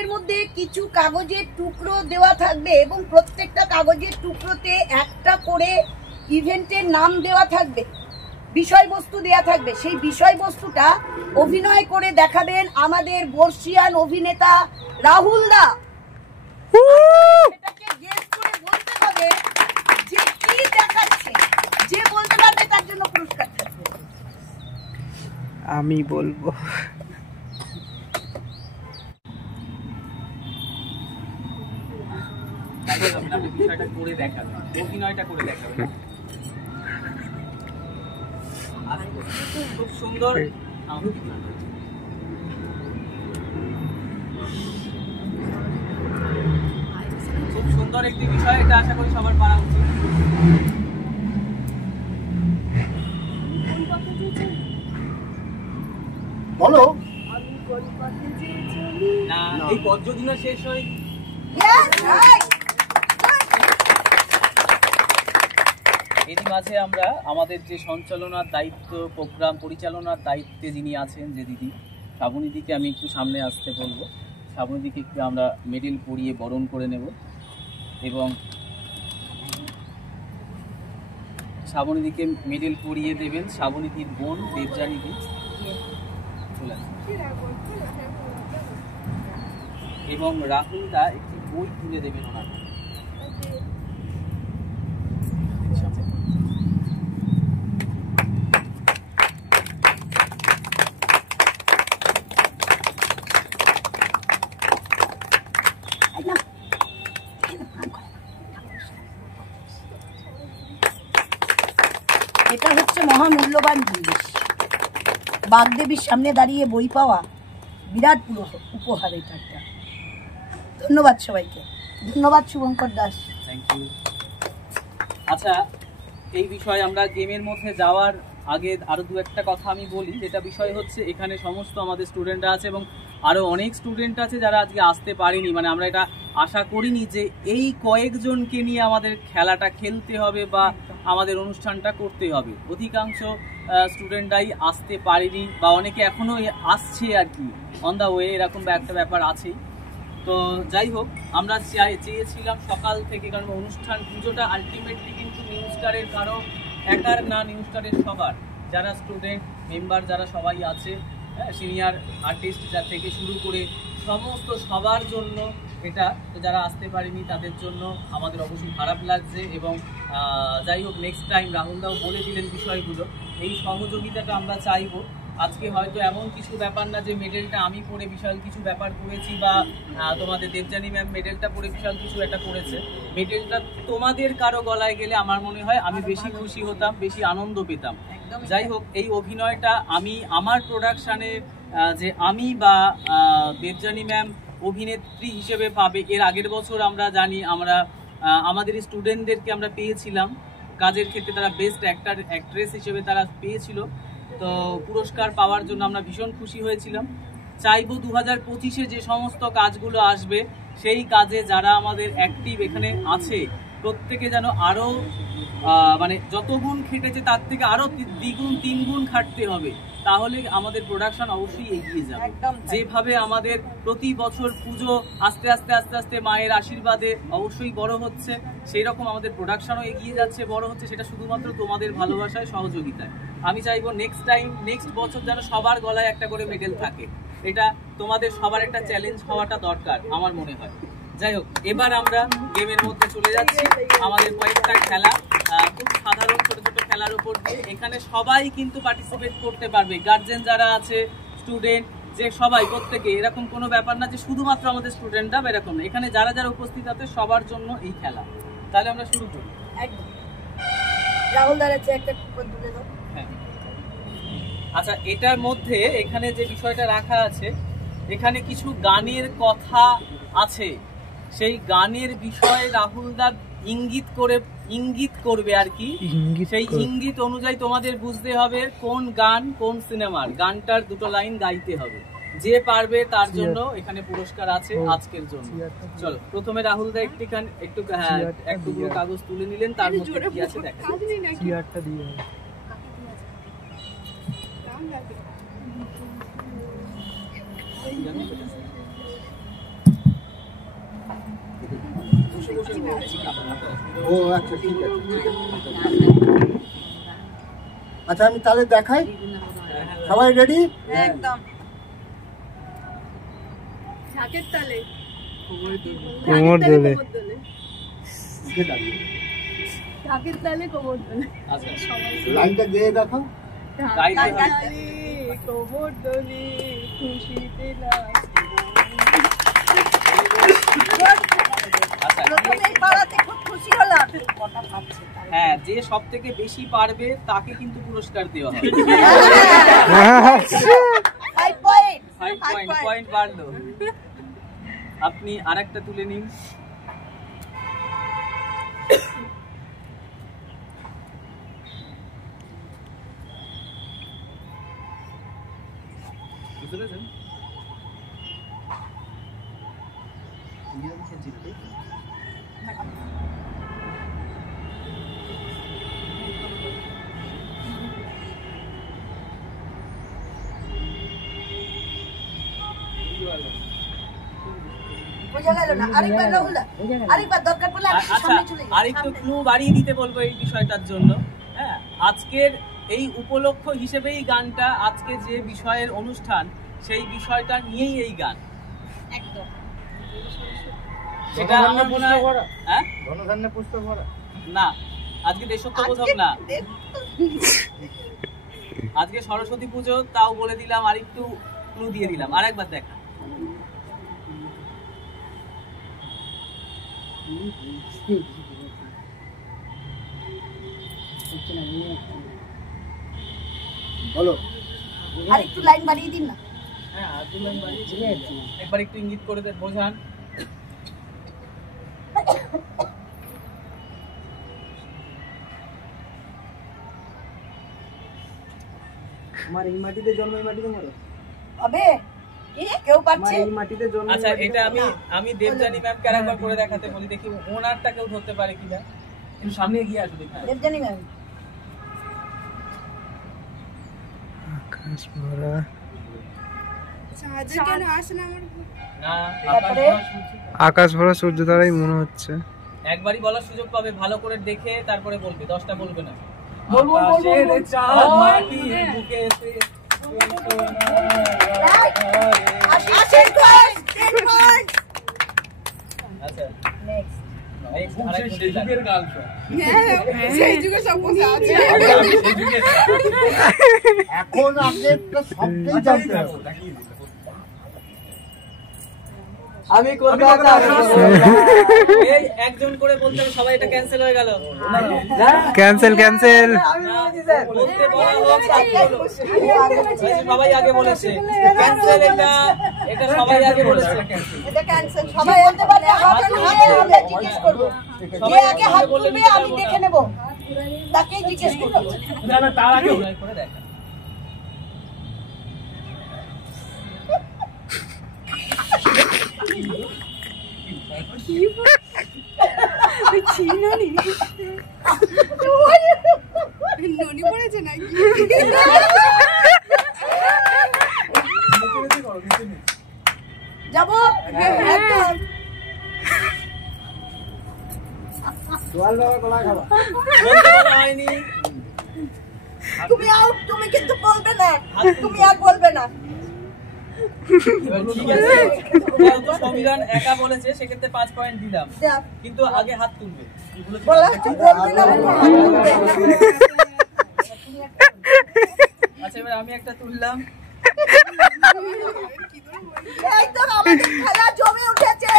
এটার মধ্যে কিছু কাগজের টুকরো দেওয়া থাকবে এবং প্রত্যেকটা কাগজের টুকরোতে একটা করে ইভেন্টের নাম দেওয়া থাকবে, বিষয়বস্তু দেওয়া থাকবে। সেই বিষয়বস্তুটা অভিনয় করে দেখাবেন আমাদের বর্ষিয়ান অভিনেতা রাহুল দা। এটাকে গেস করে বলতে হবে যে কি দেখাচ্ছে, যে বলতে পারবে তার জন্য পুরস্কার থাকবে। আমি বলবো বিষয়টা করে দেখাবেন, অভিনয়টা করে দেখাবেন। খুব সুন্দর, খুব সুন্দর একটি বিষয়, এটা আশা করি সবার পারা উচিত। বলো না, এই পদ্মদিনা শেষ হয়। এরই মাঝে আমরা আমাদের যে সঞ্চালনার দায়িত্ব, প্রোগ্রাম পরিচালনার দায়িত্বে যিনি আছেন যে দিদি, শ্রাবণীদিকে আমি একটু সামনে আসতে বলবো। শ্রাবণীদিকে একটু আমরা মেডেল পরিয়ে বরণ করে নেব এবং শ্রাবণীদিকে মেডেল পরিয়ে দেবেন শ্রাবণীদির বোন দেবযানীদি। চলে এবং রাহুল দা একটি বই তুলে দেবেন ওনাকে। এটা হচ্ছে মহামূল্যবান জিনিস। বাগদেবীর সামনে দাঁড়িয়ে বই পাওয়া বিরাট উপহার। এটা একটা ধন্যবাদ সবাইকে। ধন্যবাদ শুভঙ্কর দাস। Thank you. আচ্ছা, এই বিষয়ে আমরা গেমের মধ্যে যাওয়ার আগে আরো দু একটা কথা আমি বলি। যেটা বিষয় হচ্ছে, এখানে সমস্ত আমাদের স্টুডেন্টরা আছে এবং আরো অনেক স্টুডেন্ট আছে যারা আজকে আসতে পারেনি। মানে আমরা এটা আশা করিনি যে এই কয়েকজনকে নিয়ে আমাদের খেলাটা খেলতে হবে বা আমাদের অনুষ্ঠানটা করতে হবে। অধিকাংশ স্টুডেন্টরাই আসতে পারেনি বা অনেকে এখনো আসছে আর কি, অন দা ওয়ে, এরকম একটা ব্যাপার আছেই। তো যাই হোক, আমরা চেয়েছিলাম সকাল থেকে, কারণ অনুষ্ঠান পুজোটা আলটিমেটলি কিন্তু নিউ স্টারের কারো একার না, নিউ স্টারের সবার, যারা স্টুডেন্ট মেম্বার যারা সবাই আছে, সিনিয়র আর্টিস্ট যা থেকে শুরু করে সমস্ত সবার জন্য এটা। তো যারা আসতে পারেনি তাদের জন্য আমাদের অবশ্যই খারাপ লাগছে। এবং যাই হোক, নেক্সট টাইম রাহুলদাও বলে দিলেন বিষয়গুলো, এই সহযোগিতাটা আমরা চাইবো। আজকে হয়তো এমন কিছু ব্যাপার না যে মেডেলটা আমি পরে বিশাল কিছু ব্যাপার করেছি বা তোমাদের দেবযানী ম্যাম মেডেলটা পরে বিশাল কিছু একটা করেছে। মেডেলটা তোমাদের কারো গলায় গেলে আমার মনে হয় আমি বেশি খুশি হতাম, বেশি আনন্দ পেতাম। যাই হোক, এই অভিনয়টা আমি আমার প্রোডাকশানে যে আমি বা দেবযানী ম্যাম অভিনেত্রী হিসেবে পাবে, এর আগের বছর আমরা জানি আমরা আমাদের স্টুডেন্টদেরকে আমরা পেয়েছিলাম কাজের ক্ষেত্রে, তারা বেস্ট অ্যাক্ট্রেস হিসেবে তারা পেয়েছিল। তো পুরস্কার পাওয়ার জন্য আমরা ভীষণ খুশি হয়েছিলাম। চাইবো 2025-এ যে সমস্ত কাজগুলো আসবে, সেই কাজে যারা আমাদের অ্যাক্টিভ এখানে আছে প্রত্যেকে যেন আরও মানে যত গুণ খেটেছে তার থেকে আরও দ্বিগুণ তিনগুণ খাটতে হবে, তাহলে আমাদের প্রোডাকশন অবশ্যই এগিয়ে যাবে। যেভাবে আমাদের প্রতি বছর পুজো আস্তে আস্তে আস্তে আস্তে মায়ের আশীর্বাদে অবশ্যই বড় হচ্ছে, সেই রকম আমাদের প্রোডাকশনও এগিয়ে যাচ্ছে, বড় হচ্ছে, সেটা শুধুমাত্র তোমাদের ভালোবাসায়, সহযোগিতায়। আমি চাইবো নেক্সট বছর যেন সবার গলায় একটা করে মেডেল থাকে। এটা তোমাদের সবার একটা চ্যালেঞ্জ হওয়াটা দরকার আমার মনে হয়। যাই হোক, এবার আমরা গেমের মধ্যে চলে যাচ্ছি। আমাদের কয়েকটা খেলা, খুব সাধারণ ছোট ছোট খেলার উপর দিয়ে এখানে সবাই কিন্তু পার্টিসিপেট করতে পারবে। গার্জেন যারা আছে, স্টুডেন্ট, যে সবাই, প্রত্যেকে, এরকম কোনো ব্যাপার না যে শুধুমাত্র আমাদের স্টুডেন্টরা, এরকম না। এখানে যারা যারা উপস্থিত আছে সবার জন্য এই খেলা। তাহলে আমরা শুরু করি। রাহুল দাঁড়াচ্ছে, একটা কুপন তুলে দাও। হ্যাঁ, আচ্ছা, এটার মধ্যে এখানে যে বিষয়টা রাখা আছে, এখানে কিছু গানের কথা আছে। সেই গানের বিষয়ে রাহুলদা ইঙ্গিত করবে আর কি। সেই ইঙ্গিত অনুযায়ী তোমাদের বুঝতে হবে কোন গান কোন সিনেমার। গানটার দুটো লাইন গাইতে হবে। যে পারবে তার জন্য এখানে পুরস্কার আছে আজকের জন্য। চলো, প্রথমে রাহুলদা একটু কাগজ তুলে নিলেন, তার মধ্যে কি আছে দেখা ও আচ্ছা ঠিক আছে আচ্ছা আমি তাহলে দেখাই সবাই রেডি একদম ঢাকের তালে কোমর দোলে ঢাকের তালে কোমর দোলে আচ্ছা লাইনটা গিয়ে দেখাও গাইতে হবে। তালে কোমর দোলে খুশিতে নাচ আচ্ছা প্রথমেই পাড়াতে খুব খুশি হলাম কটা পাচ্ছে হ্যাঁ, যে সব থেকে বেশি পারবে তাকে কিন্তু পুরস্কার দেওয়া হবে। 5 পয়েন্ট 5 পয়েন্ট বাড়লো। আপনি আরেকটা তুলে নিন। বুঝতে পেরেছেন? বোঝা গেল না আরেকবার রাহুলদা আরেকবার দরকার পড়লে আমি আচ্ছা, সামনে চলে যাই আর একটু ক্লু বাড়িয়ে দিতে বলবো এই বিষয়টার জন্য। হ্যাঁ, আজকের এই উপলক্ষ হিসেবেই গানটা, আজকে যে বিষয়ের অনুষ্ঠান সেই বিষয়টা নিয়েই এই গান। একদম সেটা আমার মনে হয় হ্যাঁ ধনধান্যে পুষ্প ভরা না, আজকে দেশত্ববোধক না, আজকে সরস্বতী পুজো। তাও বলে দিলাম, আর একটু ক্লু দিয়ে দিলাম, আরেকবার দেখা। বলো আরেকটু লাইন বাড়িয়ে দিন না হ্যাঁ, একবার একটু ইঙ্গিত করে বোঝান। আমার এই মাটিতে জন্ম এই মাটিতে মরো হবে কি কেউ আমার পাচ্ছে এই মাটিতে জন্ম এই আচ্ছা, মাটিতে এটা মরো। আমি দেবজানি ম্যামকে আরেকবার করে দেখাতে বলি, দেখি ওনারটা কেউ ধরতে পারে কিনা। একটু সামনে এগিয়ে আসবে। দেবজানি ম্যাম আকাশ ভরা সাহায্য কেন আসে না আমার না, তারপরে? আকাশ ভরা সূর্য তারাই মনে হচ্ছে। একবারই বলার সুযোগ পাবে, ভালো করে দেখে তারপরে বলবে, 10টা বলবে না। বলবো, বলবো, আকাশের বলবো। চাঁদ মাটির বুকে এসে আসেন গাইস 10 পয়েন্ট আচ্ছা, নেক্সট next আরেকটা যুগের গান শোন। সেই যুগে সব বসে আছে সেই যুগের এখন আগেরটা সবটাই জানতে হবে আমি কলকাতা এই একজন করে বলতে হবে, সবাই এটা ক্যান্সেল হয়ে গেল। Cancel cancel. আমি বলছি স্যার বলতে বলা হোক, সবাই আগে বলেছে ক্যান্সেল। এটা সবাই আগে বলেছে ক্যান্সেল। এটা ক্যান্সেল সবাই বলতে পারলে হাত তুলবে আমরা জিজ্ঞেস করব যে আগে হাত তুলবে আমি দেখে নেব তাকেই জিজ্ঞেস করব তার আগে অভিনয় করে দেখা। চিনানি ননি পড়েছে নাকি যাবো একদম জল বাবা কলা খাবা বলতে বলা হয়নি। তুমি আউট তুমি কিন্তু বলবে না তুমি আর বলবে না এবার ঠিক আছে, যেহেতু সংবিধান একা বলেছে সেক্ষেত্রে 5 পয়েন্ট দিলাম, যা, কিন্তু আগে হাত তুলবে। কি বলেছে? বলা বলবে না আচ্ছা, এবার আমি একটা তুললাম। এই তো আমাদের খেলা জমে উঠেছে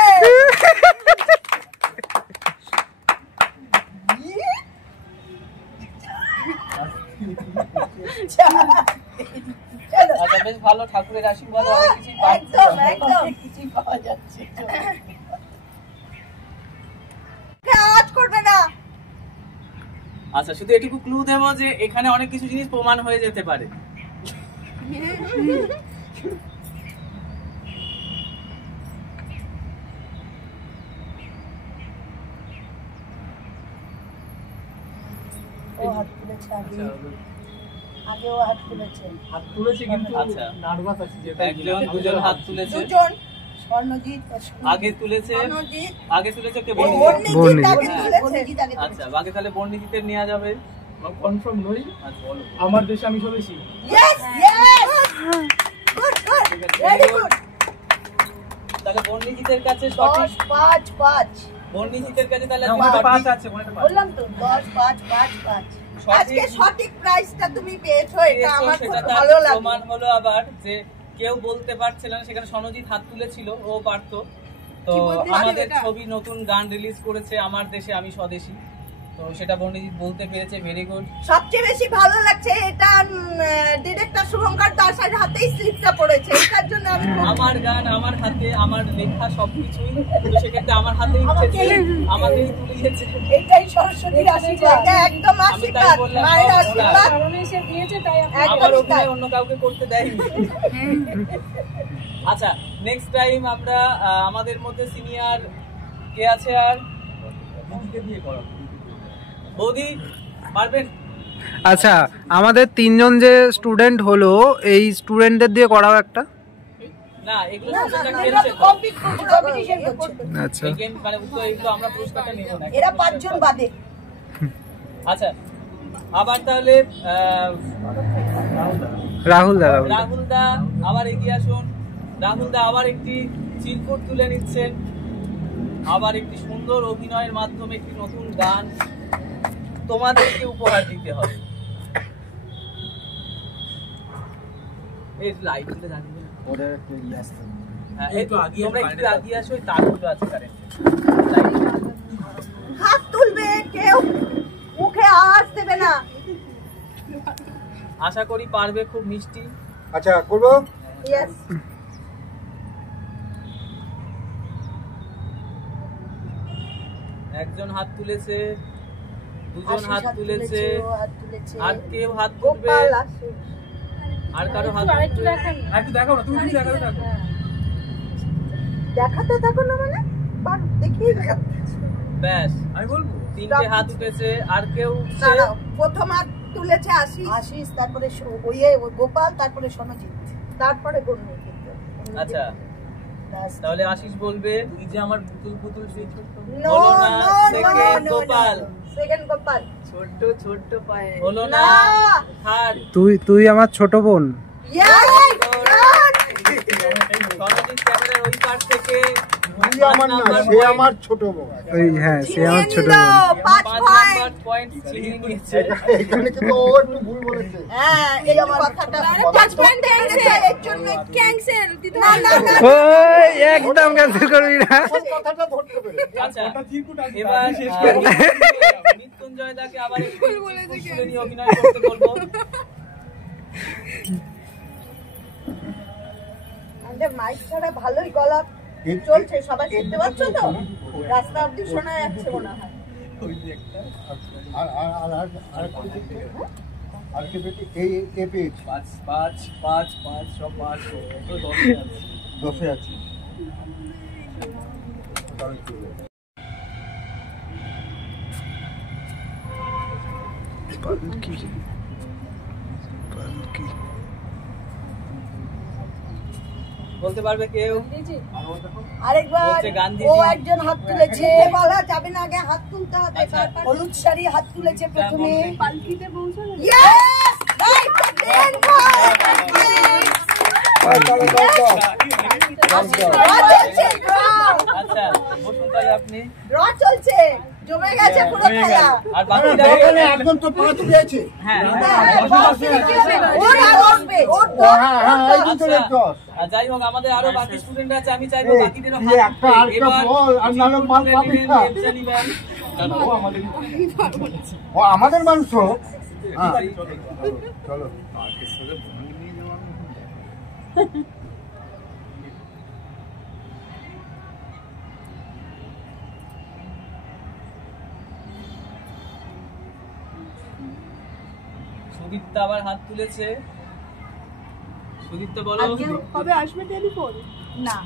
চলো আচ্ছা, বেশ ভালো, ঠাকুরের আশীর্বাদ অনেক কিছুই পাচ্ছি। একদম একদম কিছু পাওয়া যাচ্ছে কাজ করবে না আচ্ছা, শুধু এটুকু ক্লু দেবো যে এখানে অনেক কিছু জিনিস প্রমাণ হয়ে যেতে পারে। ও হাত তুলেছে আগেও হাত তুলেছে হাত তুলেছি কিন্তু আচ্ছা, নার্ভাস আছি যেটা একজন দুজন হাত তুলেছে। দুজন স্বর্ণজিৎ আগে তুলেছে কে বর্ণিজিৎ। আচ্ছা বাকি তাহলে বর্ণিজিতের নেওয়া যাবে। কনফার্ম নই। আচ্ছা বলো। আমার দেশে আমি স্বদেশী। তাহলে বর্ণিজিতের কাছে সঠিক 10-5-5 বর্ণিজিতের কাছে তাহলে না, ওখানে 5 আছে, ওখানে 5। বললাম তো 10-5-5-5 আজকে সঠিক প্রাইসটা তুমি পেয়েছো, এটা আমার খুব সেটা তার ভালো লাগে। প্রমাণ হলো আবার যে কেউ বলতে পারছিল না, সেখানে সনজিৎ হাত তুলেছিল, ও পারতো। তো কি বলতে পারবে আমাদের এটা? ছবি নতুন গান রিলিজ করেছে আমার দেশে আমি স্বদেশী, তো সেটা বর্ণিজিৎ বলতে পেরেছে, ভেরি গুড। সবচেয়ে বেশি ভালো লাগছে এটা ডিরেক্টর শুভঙ্কর দাসের হাতেই স্লিপটা পড়েছে, এটার জন্য আমি খুব আমার গান আমার হাতে, আমার লেখা সবকিছুই, তো সেক্ষেত্রে আমার হাতেই উঠেছে, আমাকেই তুলিয়েছে। এটাই সরস্বতীর আশীর্বাদ। এটা একদম আমি তাই আশীর্বাদ, বললাম, মায়ের ওরা আশীর্বাদ। আমার একদম অভিনয় অন্য কাউকে করতে দেয়নি। আচ্ছা নেক্সট টাইম আমরা আমাদের মধ্যে সিনিয়র কে আছে আর বৌদি পারবেন? আচ্ছা আমাদের 3 জন যে স্টুডেন্ট হলো, এই স্টুডেন্টদের দিয়ে করাও একটা। না এগুলো না, student না, খেলছে এরা তো। competition করছে। আচ্ছা এই game মানে তো এগুলো আমরা পুরস্কারটা নেব না। এরা 5 জন বাদে। আচ্ছা আবার তাহলে রাহুল দা রাহুল দা আবার এগিয়ে আসুন। রাহুল দা আবার একটি চিরকুট তুলে নিচ্ছেন, আবার একটি সুন্দর অভিনয়ের মাধ্যমে একটি নতুন গান তোমাদেরকে উপহার দিতে হবে। এই লাইট দিলে জানবে না। ওদের একটু ইয়ে আসতে হ্যাঁ, এই তো তোমরা একটু আগিয়ে আসো, ওই তারগুলো আছে কারেন্ট। হাত তুলবে কেউ, মুখে আওয়াজ দেবে না। আশা করি পারবে, খুব মিষ্টি। আচ্ছা করবো। ইয়েস, একজন হাত তুলেছে, দুজন আশিস হাত তুলেছে, ও হাত তুলেছে। আর কেউ হাত তুলবে? গোপাল আসে। আর কারো হাত একটু দেখাও না, তুমি দেখাও দেখো। দেখাতে থাকো না মানে দেখিয়ে দেখাতে। ব্যাস আমি বলবো 3টে হাত উঠেছে, আর কেউ উঠছে? দাঁড়াও, প্রথম হাত তুলেছে আশিস, আশিস, তারপরে ওই গোপাল, তারপরে সনজিৎ, তারপরে গণ্য। আচ্ছা ব্যাস। তাহলে আশিস বলবে, তুই যে আমার পুতুল পুতুল সেই ছোট্ট নো হলো না, নো second নো গোপাল। সেকেন্ড গোপাল ছোট্ট ছোট্ট পায়ে হলো না, না। থার্ড তুই আমার ছোট বোন। ইয়েস, সনজিৎ ক্যামেরার ওই পার থেকে তুই আমার না, সে আমার ছোট বোন। ওই হ্যাঁ সে আমার ছোট বোন। 5 5 পয়েন্ট। নাম্বার পয়েন্ট ছিনিয়ে নিয়েছে। এখানে কিন্তু ও একটু ভুল বলেছে। হ্যাঁ, এই কথাটা 5 পয়েন্ট ক্যান্সেল, এর জন্য ক্যান্সেল দিতে না না না। ওই একদম ক্যান্সেল করবি না। আমার কথাটা ধরতে পেরে। আচ্ছা এবার মৃত্যুঞ্জয় দাকে আবার একটু ফুলফুলে নিয়ে অভিনয় করতে বলবো। আমাদের মাইক ছাড়া ভালোই গলা চলছে, সবাই শুনতে পাচ্ছ তো? রাস্তা অব্দি শোনা যাচ্ছে মনে হয়। আর আর আর আর আরেকটু দেখতে। আরেকটু দেখতে এই পেজ 5 5 5 5 সব 5 তো 10 আছে। 10 আছে। পালকি পালকি বলতে পারবে কেউ? আরেকবার বলছে গান্ধীজি। ও একজন হাত তুলেছে, বলা যাবে না, আগে হাত তুলতে হবে। আচ্ছা। তারপর হলুদ শাড়ি হাত তুলেছে প্রথমে। Yes, right, 10 point. চলো দাও। আচ্ছা বসুন তাহলে আপনি। ড্র চলছে, জমে গেছে পুরো খেলা। আর বাকিরা এখানে একজন তো 5 পেয়েছে। হ্যাঁ ওর আর উঠবে, ওর হ্যাঁ হ্যাঁ এই দুটো আচ্ছা, 10। আর যাই হোক আমাদের আরো বাকি স্টুডেন্ট আছে, আমি চাইবো এই, বাকিদেরও এই হাত একটা উঠবে। আরেকটা এবার বল, আর নাহলে মাল তুলে পাবি নিলেন না। এমসানি ম্যাম। ও আমাদের মাংস। হ্যাঁ চলো। সুদীপ্তা আবার হাত তুলেছে। সুদীপ্তা বলো। কবে আসবে টেলিফোন? না,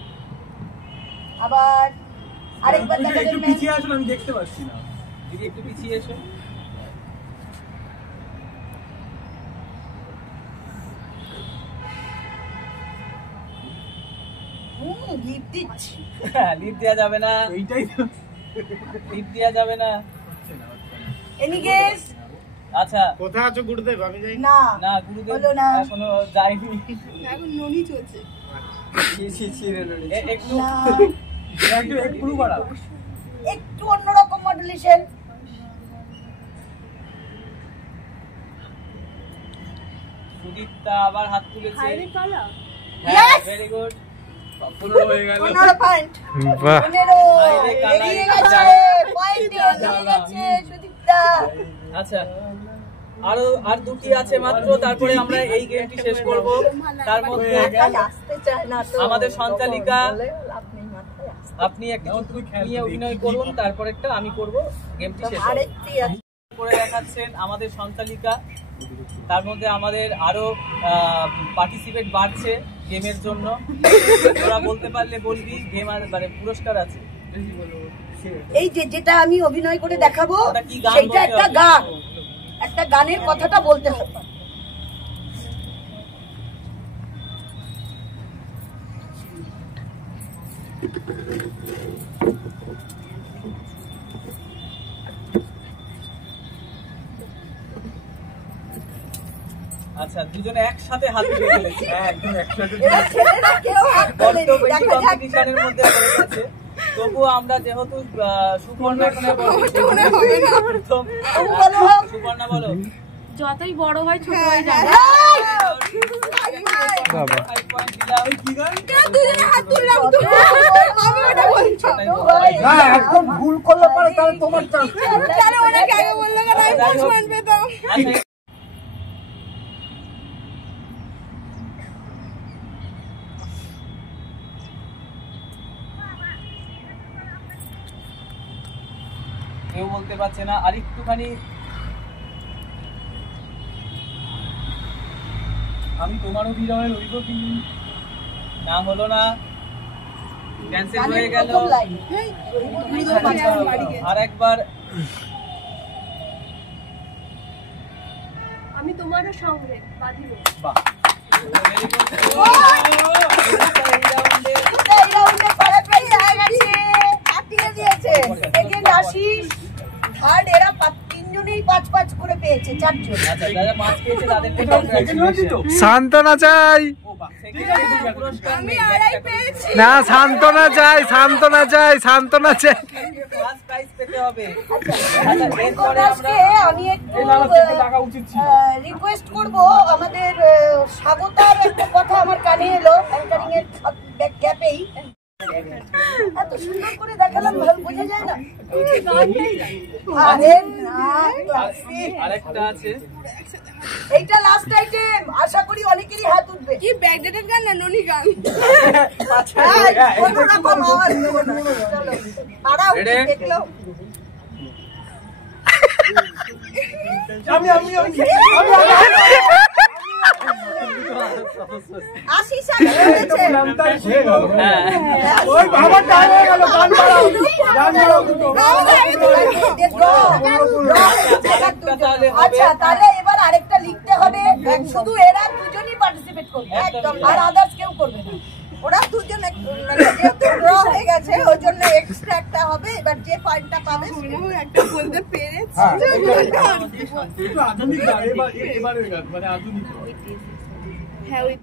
আবার আরেকবার দেখাবেন ম্যাম। আসুন, আমি দেখতে পাচ্ছি না। দিদি একটু পিছিয়ে এসো। গিফট দিচ্ছি। লিপ দেওয়া যাবে না, এইটাই লিপ দেওয়া যাবে না। Any guess? আচ্ছা কোথায় আছো গুরুদেব? আমি যাই না না, গুরুদেব হলো না। এখনো যায়নি। এখন ননি চলছে। একটু না, একটু বাড়াও। একটু অন্যরকম মডুলেশন। সুদীপ্তা আবার হাত তুলেছে। হাইরে কালা। হ্যাঁ, ভেরি গুড। 15 হয়ে গেল। 15 পয়েন্ট। বাহ 15 হাইরে কালাই এগিয়ে গেছে, পয়েন্ট এগিয়ে গেছে সুদীপ্তা। আচ্ছা আর দুটি আছে মাত্র, তারপরে আমরা এই গেমটি শেষ করব। তার মধ্যে আসতে চায় না তো। আমাদের সঞ্চালিকা, বলে আপনি মাথায় আসতে। আপনি একটি চিত্র নিয়ে অভিনয় করুন, তারপর একটা আমি করব, গেমটি শেষ হবে। আরেকটি আছে। করে দেখাচ্ছেন আমাদের সঞ্চালিকা। তার মধ্যে আমাদের আরো পার্টিসিপেট বাড়ছে গেমের জন্য। তোরা বলতে পারলে বলবি, গেম আর মানে পুরস্কার আছে। এই যে যেটা আমি অভিনয় করে দেখাবো ওটা কি গান সেটা বলতে একটা হবে? গান, একটা গানের কথাটা বলতে হবে। আচ্ছা, দুজনে একসাথে হাত ধরে ফেলেছে। একদম একসাথে। এরা ছেলেরা কেউ হাত তোলেনি। বড্ড বেশি দেখা যাক। কম্পিটিশনের মধ্যে পড়ে গেছে। তবুও আমরা যেহেতু সুপর্ণা এখানে প্রথম, সুপর্ণা বলো। যতই বড় হয় ছোট হয়ে যাবে। 5 পয়েন্ট দিলাম। দুজনে হাত তুললাম তো। আমি ওটা বলছি। না একদম ভুল করলে পরে তাহলে তোমার চান্স। তাহলে ওনাকে আগে বললে কেন আমি 5 পয়েন্ট পেতাম। আচ্ছা, কেউ বলতে পারছে না, আর একটুখানি। আমি তোমারও বিরহে রইব কি না, হলো না, ক্যান্সেল হয়ে গেল। আর একবার। আমি তোমারও সঙ্গে বাঁধিব। বাহ, very good. এই রাউন্ডে পারাপারি হয়ে গেছে, কাটিয়ে দিয়েছে। সেকেন্ড আশিস, থার্ড এরা তিনজনেই 5-5 করে পেয়েছে, 4 জন। আচ্ছা, যারা 5 পেয়েছে তাদেরকে congratulations। সান্ত্বনা চাই। ও বাহ, second পুরস্কার আমি নেই, আড়াই একটা পেয়েছি। না, সান্ত্বনা চাই, সান্ত্বনা চাই, সান্ত্বনা চাই। ফার্স্ট প্রাইজ পেতে হবে। আচ্ছা, এরপরে আমরা আজকে আমি একটু রিকোয়েস্ট করব, আমাদের স্বাগতার একটা কথা আমার কানে এলো অ্যাঙ্কারিং এর গ্যাপেই। এত সুন্দর করে দেখালাম, ভালো বোঝা যায় না। আরে না, classic। আরেকটা আছে। এইটা লাস্ট আইটেম, আশা করি অনেকেরই হাত উঠবে। কি ব্যাকডেটেড গান না ননি গান? অন্যরকম আওয়াজ দেবো না। চলো, তারা উঠে Ready? দেখলো। আশিস আগে পেয়েছে। হ্যাঁ, ওই বাবা টাইম হয়ে গেল, গান বাড়াও, গান বাড়াও দুটো। আরেকটা তাহলে হবে। আচ্ছা, তাহলে এবার আরেকটা লিখতে হবে। শুধু এরা দুজনই পার্টিসিপেট করবে, একদম। আর আদার্স কেউ করবে না। ওরা দুজন মানে যেহেতু ড্র হয়ে গেছে ওই জন্য এক্সট্রা একটা হবে। এবার যে পয়েন্টটা পাবে একটা বলতে পেরেছি। একটু আধুনিক গান, এবারের গান মানে আধুনিক। হ্যাঁ, ওই